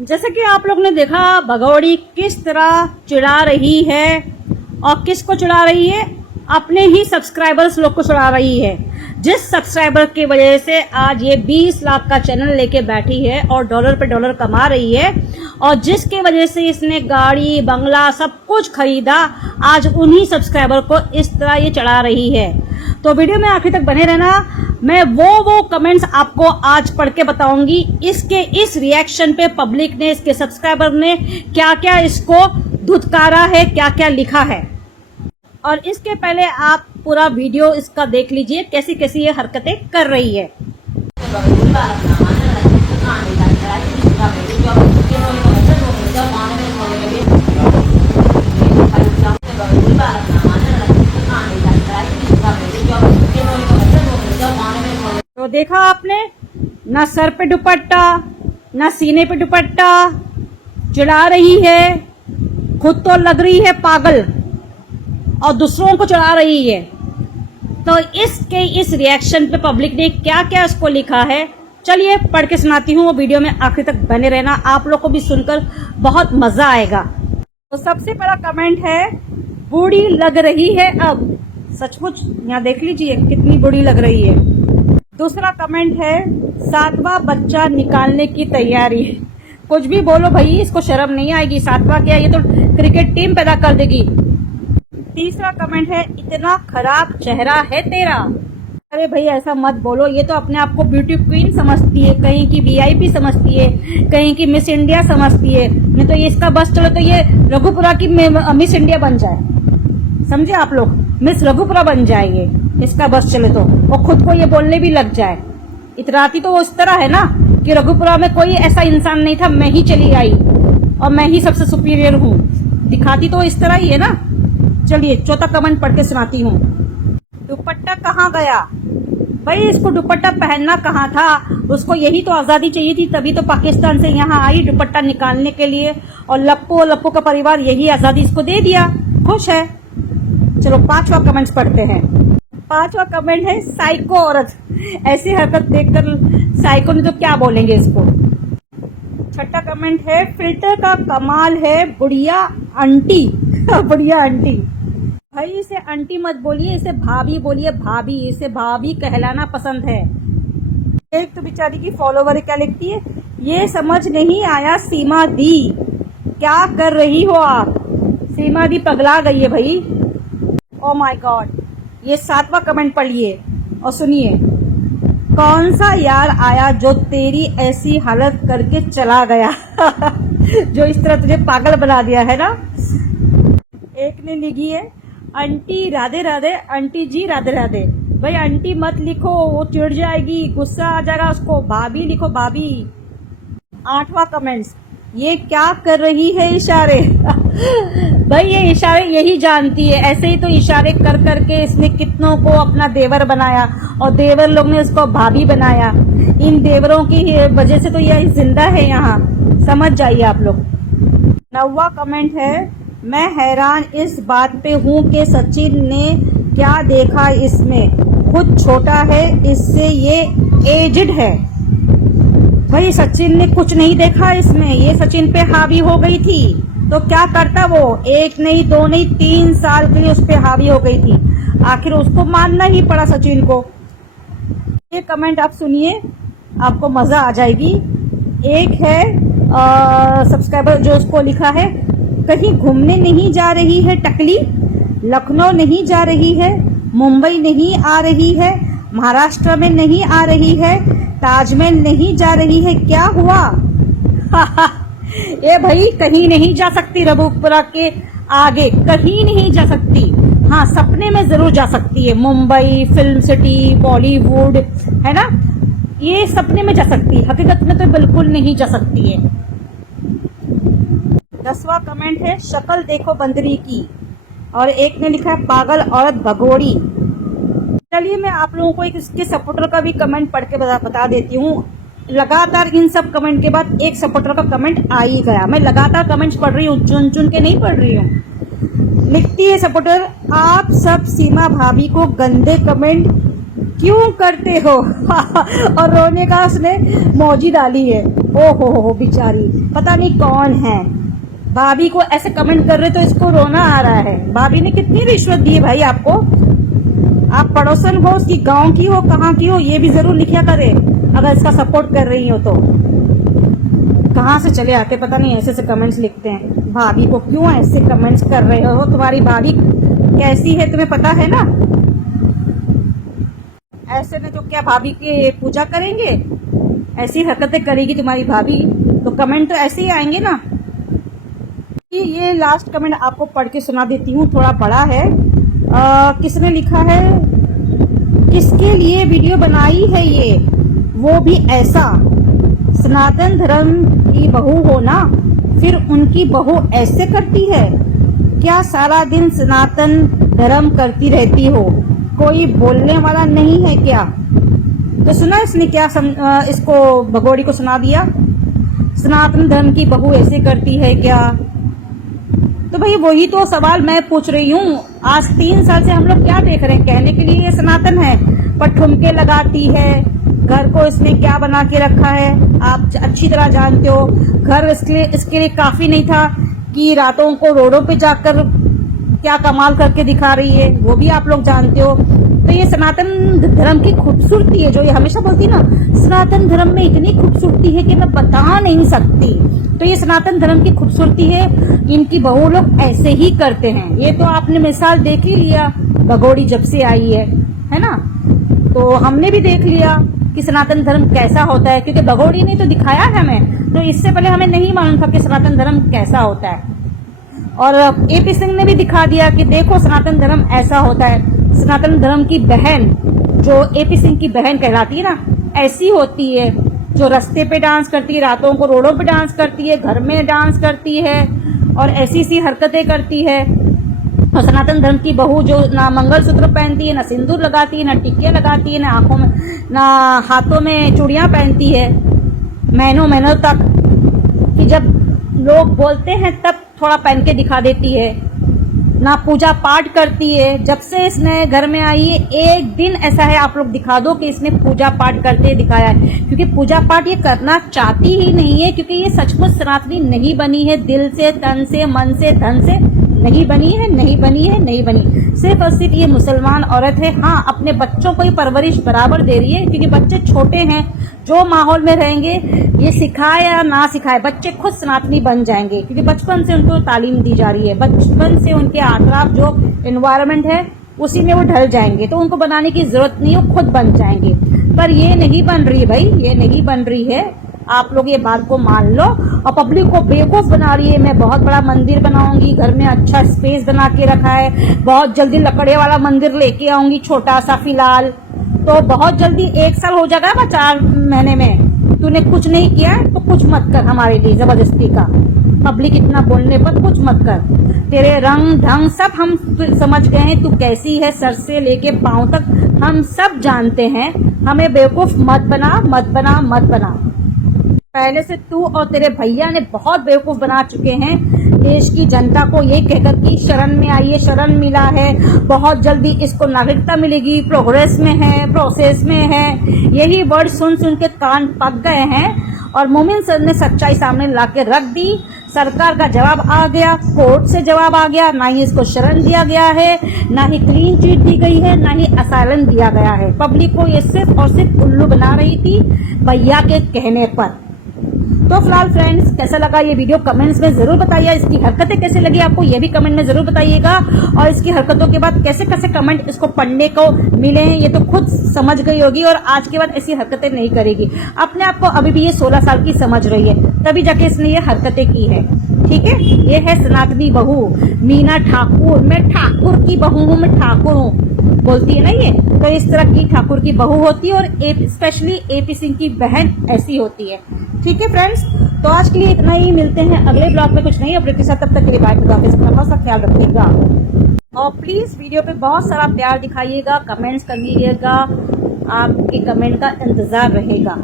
जैसे कि आप लोग ने देखा भगौड़ी किस तरह चिढ़ा रही है और किसको चिढ़ा रही है, अपने ही सब्सक्राइबर्स लोग को चिढ़ा रही है। जिस सब्सक्राइबर की वजह से आज ये 20 लाख का चैनल लेके बैठी है और डॉलर पे डॉलर कमा रही है, और जिसके वजह से इसने गाड़ी बंगला सब कुछ खरीदा, आज उन्हीं सब्सक्राइबर को इस तरह ये चढ़ा रही है। तो वीडियो में आखिर तक बने रहना। मैं वो कमेंट्स आपको आज पढ़ के बताऊंगी। इसके इस रिएक्शन पे पब्लिक ने, इसके सब्सक्राइबर ने क्या क्या इसको धुतकारा है, क्या क्या लिखा है। और इसके पहले आप पूरा वीडियो इसका देख लीजिए, कैसी कैसी ये हरकतें कर रही है। तो देखा आपने, ना सर पे दुपट्टा, ना सीने पे दुपट्टा, चिढ़ा रही है, खुद तो लग रही है पागल और दूसरों को चढ़ा रही है। तो इसके इस रिएक्शन पे पब्लिक ने क्या क्या इसको लिखा है, चलिए पढ़ के सुनाती हूँ। वो वीडियो में आखिर तक बने रहना, आप लोग को भी सुनकर बहुत मजा आएगा। तो सबसे बड़ा कमेंट है, बूढ़ी लग रही है अब। सचमुच यहाँ देख लीजिए कितनी बूढ़ी लग रही है। दूसरा कमेंट है, 7वां बच्चा निकालने की तैयारी। कुछ भी बोलो भाई, इसको शर्म नहीं आएगी। 7वां क्या, ये तो क्रिकेट टीम पैदा कर देगी। तीसरा कमेंट है, इतना खराब चेहरा है तेरा। अरे भाई ऐसा मत बोलो, ये तो अपने आप को ब्यूटी क्वीन समझती है, कहीं की वीआईपी समझती है, कहीं की मिस इंडिया समझती है। नहीं तो ये इसका बस चलो तो ये रघुपुरा की मिस इंडिया बन जाए, समझे आप लोग, मिस रघुपुरा बन जाए ये, इसका बस चले तो, और खुद को ये बोलने भी लग जाए। इतराती तो वो इस तरह है ना कि रघुपुरा में कोई ऐसा इंसान नहीं था, मैं ही चली आई और मैं ही सबसे सुपीरियर हूँ। दिखाती तो इस तरह ही है ना। चलिए चौथा कमेंट पढ़ के सुनाती हूँ। दुपट्टा कहाँ गया भाई, इसको दुपट्टा पहनना कहाँ था, उसको यही तो आजादी चाहिए थी, तभी तो पाकिस्तान से यहाँ आई दुपट्टा निकालने के लिए, और लप्पो का परिवार यही आजादी इसको दे दिया, खुश है। चलो 5वां कमेंट्स पढ़ते हैं। 5वां कमेंट है, साइको औरत। ऐसी हरकत देखकर साइको ने तो क्या बोलेंगे इसको। 6ठा कमेंट है, फिल्टर का कमाल है, बुढ़िया आंटी। बुढ़िया आंटी भाई, इसे आंटी मत बोलिए, इसे भाभी बोलिए, भाभी। इसे भाभी कहलाना पसंद है। एक तो बेचारी की फॉलोवर क्या लिखती है, ये समझ नहीं आया सीमा दी, क्या कर रही हो आप। सीमा दी पगला गई है भाई। Oh my God. ये 7वां कमेंट पढ़िए और सुनिए, कौन सा यार आया जो तेरी ऐसी हालत करके चला गया। जो इस तरह तुझे पागल बना दिया है ना। एक ने लिखी है, आंटी राधे राधे, आंटी जी राधे राधे। भाई आंटी मत लिखो, वो चिढ़ जाएगी, गुस्सा आ जाएगा उसको, भाभी लिखो, भाभी। 8वां कमेंट्स, ये क्या कर रही है इशारे। भाई ये इशारे यही जानती है, ऐसे ही तो इशारे कर करके इसने कितनों को अपना देवर बनाया, और देवर लोग ने उसको भाभी बनाया। इन देवरों की वजह से तो ये जिंदा है यहाँ, समझ जाइए आप लोग। 9वां कमेंट है, मैं हैरान इस बात पे हूँ कि सचिन ने क्या देखा इसमें, खुद छोटा है, इससे ये एजड है। भाई सचिन ने कुछ नहीं देखा इसमें, ये सचिन पे हावी हो गई थी तो क्या करता वो, 1 नहीं 2 नहीं 3 साल के लिए उस पे हावी हो गई थी, आखिर उसको मानना ही पड़ा सचिन को। ये कमेंट आप सुनिए, आपको मजा आ जाएगी। एक है सब्सक्राइबर जो उसको लिखा है, कहीं घूमने नहीं जा रही है टकली, लखनऊ नहीं जा रही है, मुंबई नहीं आ रही है, महाराष्ट्र में नहीं आ रही है, ताजमहल नहीं जा रही है, क्या हुआ। ये भाई कहीं नहीं जा सकती, रघुपुरा के आगे कहीं नहीं जा सकती। हाँ सपने में जरूर जा सकती है, मुंबई, फिल्म सिटी, बॉलीवुड, है ना, ये सपने में जा सकती है, हकीकत में तो बिल्कुल नहीं जा सकती है। 10वां कमेंट है, शक्ल देखो बंदरी की, और एक ने लिखा है, पागल औरत भगोड़ी। चलिए मैं आप लोगों को इसके सपोर्टर का भी कमेंट पढ़ के बता देती हूँ। लगातार इन सब कमेंट के बाद एक सपोर्टर का कमेंट आ ही गया। मैं लगातार कमेंट्स पढ़ रही हूँ, चुन चुन के नहीं पढ़ रही हूँ। लिखती है सपोर्टर, आप सब सीमा भाभी को गंदे कमेंट क्यों करते हो? और रोने का उसने मौजी डाली है। ओ हो बेचारी, पता नहीं कौन है। भाभी को ऐसे कमेंट कर रहे तो इसको रोना आ रहा है। भाभी ने कितनी रिश्वत दी है भाई आपको? आप पड़ोसन हो, उसकी गांव की हो, कहाँ की हो, ये भी जरूर लिखा करे अगर इसका सपोर्ट कर रही हो तो। कहाँ से चले आके पता नहीं ऐसे ऐसे कमेंट्स लिखते हैं। भाभी को क्यों ऐसे कमेंट्स कर रहे हो? तुम्हारी भाभी कैसी है तुम्हें पता है ना? ऐसे में तो क्या भाभी की पूजा करेंगे? ऐसी हरकतें करेगी तुम्हारी भाभी तो कमेंट तो ऐसे ही आएंगे ना। ये लास्ट कमेंट आपको पढ़ के सुना देती हूँ, थोड़ा बड़ा है। किसने लिखा है? किसके लिए वीडियो बनाई है ये, वो भी ऐसा? सनातन धर्म की बहू हो ना, फिर उनकी बहू ऐसे करती है क्या? सारा दिन सनातन धर्म करती रहती हो, कोई बोलने वाला नहीं है क्या? तो सुना इसने क्या इसको भगोड़ी को सुना दिया, सनातन धर्म की बहू ऐसे करती है क्या? तो भाई वही तो सवाल मैं पूछ रही हूँ। आज 3 साल से हम लोग क्या देख रहे हैं? कहने के लिए ये सनातन है, पर ठुमके लगाती है। घर को इसने क्या बना के रखा है आप अच्छी तरह जानते हो। घर इसके लिए काफी नहीं था कि रातों को रोडों पे जाकर क्या कमाल करके दिखा रही है, वो भी आप लोग जानते हो। तो ये सनातन धर्म की खूबसूरती है, जो ये हमेशा बोलती ना, सनातन धर्म में इतनी खूबसूरती है कि मैं बता नहीं सकती। तो ये सनातन धर्म की खूबसूरती है, इनकी बहू लोग ऐसे ही करते हैं। ये तो आपने मिसाल देख ही लिया, भगोड़ी जब से आई है ना? तो हमने भी देख लिया कि सनातन धर्म कैसा होता है, क्योंकि भगोड़ी ने तो दिखाया है हमें। तो इससे पहले हमें नहीं मालूम था कि सनातन धर्म कैसा होता है। और एपी सिंह ने भी दिखा दिया कि देखो सनातन धर्म ऐसा होता है। सनातन धर्म की बहन, जो एपी सिंह की बहन कहलाती है ना, ऐसी होती है, जो रास्ते पे डांस करती है, रातों को रोडों पे डांस करती है, घर में डांस करती है और ऐसी सी हरकतें करती है। और सनातन धर्म की बहू जो ना मंगलसूत्र पहनती है, ना सिंदूर लगाती है, ना टिक्के लगाती है, ना आंखों में, ना हाथों में चूड़ियां पहनती है, महीनों तक, कि जब लोग बोलते हैं तब थोड़ा पहन के दिखा देती है। ना पूजा पाठ करती है। जब से इसने घर में आई है, एक दिन ऐसा है आप लोग दिखा दो कि इसने पूजा पाठ करते दिखाया है, क्योंकि पूजा पाठ ये करना चाहती ही नहीं है, क्योंकि ये सचमुच सनातनी नहीं बनी है। दिल से, तन से, मन से, धन से नहीं बनी है, नहीं बनी है, नहीं बनी। सिर्फ और सिर्फ ये मुसलमान औरत है। हाँ, अपने बच्चों को ही परवरिश बराबर दे रही है, क्योंकि बच्चे छोटे हैं, जो माहौल में रहेंगे, ये सिखाए या ना सिखाए, बच्चे खुद सनातनी बन जाएंगे, क्योंकि बचपन से उनको तालीम दी जा रही है। बचपन से उनके आतराफ जो एनवायरनमेंट है उसी में वो ढल जाएंगे, तो उनको बनाने की जरूरत नहीं, वो खुद बन जाएंगे। पर ये नहीं बन रही भाई, ये नहीं बन रही है। आप लोग ये बात को मान लो। और पब्लिक को बेवकूफ बना रही है। मैं बहुत बड़ा मंदिर बनाऊंगी, घर में अच्छा स्पेस बना के रखा है, बहुत जल्दी लकड़े वाला मंदिर लेके आऊंगी, छोटा सा फिलहाल, तो बहुत जल्दी 1 साल हो जाएगा ना, 4 महीने में। तूने कुछ नहीं किया तो कुछ मत कर हमारे लिए जबरदस्ती का। पब्लिक इतना बोलने पर कुछ मत कर। तेरे रंग ढंग सब हम समझ गए हैं, तू कैसी है, सर से लेके पांव तक हम सब जानते हैं। हमें बेवकूफ मत बना, मत बना, मत बना। पहले से तू और तेरे भैया ने बहुत बेवकूफ बना चुके हैं देश की जनता को, ये कहकर कि शरण में आइए, शरण मिला है, बहुत जल्दी इसको नागरिकता मिलेगी, प्रोग्रेस में है, प्रोसेस में है। यही वर्ड सुन सुन के कान पक गए हैं। और मोमिन सर ने सच्चाई सामने ला के रख दी। सरकार का जवाब आ गया, कोर्ट से जवाब आ गया। ना ही इसको शरण दिया गया है, ना ही क्लीन चिट दी गई है, ना ही असाइलम दिया गया है। पब्लिक को ये सिर्फ और सिर्फ उल्लू बना रही थी भैया के कहने पर। तो फिलहाल फ्रेंड्स, कैसा लगा ये वीडियो कमेंट्स में जरूर बताइए। इसकी हरकतें कैसे लगी आपको, ये भी कमेंट में जरूर बताइएगा। और इसकी हरकतों के बाद कैसे कैसे कमेंट इसको पढ़ने को मिले हैं, ये तो खुद समझ गई होगी और आज के बाद ऐसी हरकतें नहीं करेगी। अपने आप को अभी भी ये 16 साल की समझ रही है, तभी जाके इसने ये हरकतें की है। ठीक है, ये है सनातनी बहू मीना ठाकुर। मैं ठाकुर की बहू हूँ, मैं ठाकुर हूँ बोलती है ना ये। तो इस तरह की ठाकुर की बहू होती है, और स्पेशली एपी सिंह की बहन ऐसी होती है। ठीक है फ्रेंड्स, तो आज के लिए इतना ही। मिलते हैं अगले ब्लॉग में कुछ नई अपडेट के साथ। तब तक के लिए बाय, खुदा हाफिज़, अपना बहुत सा ख्याल रखिएगा। और प्लीज वीडियो पे बहुत सारा प्यार दिखाइएगा, कमेंट्स करिएगा, आपके कमेंट का इंतजार रहेगा।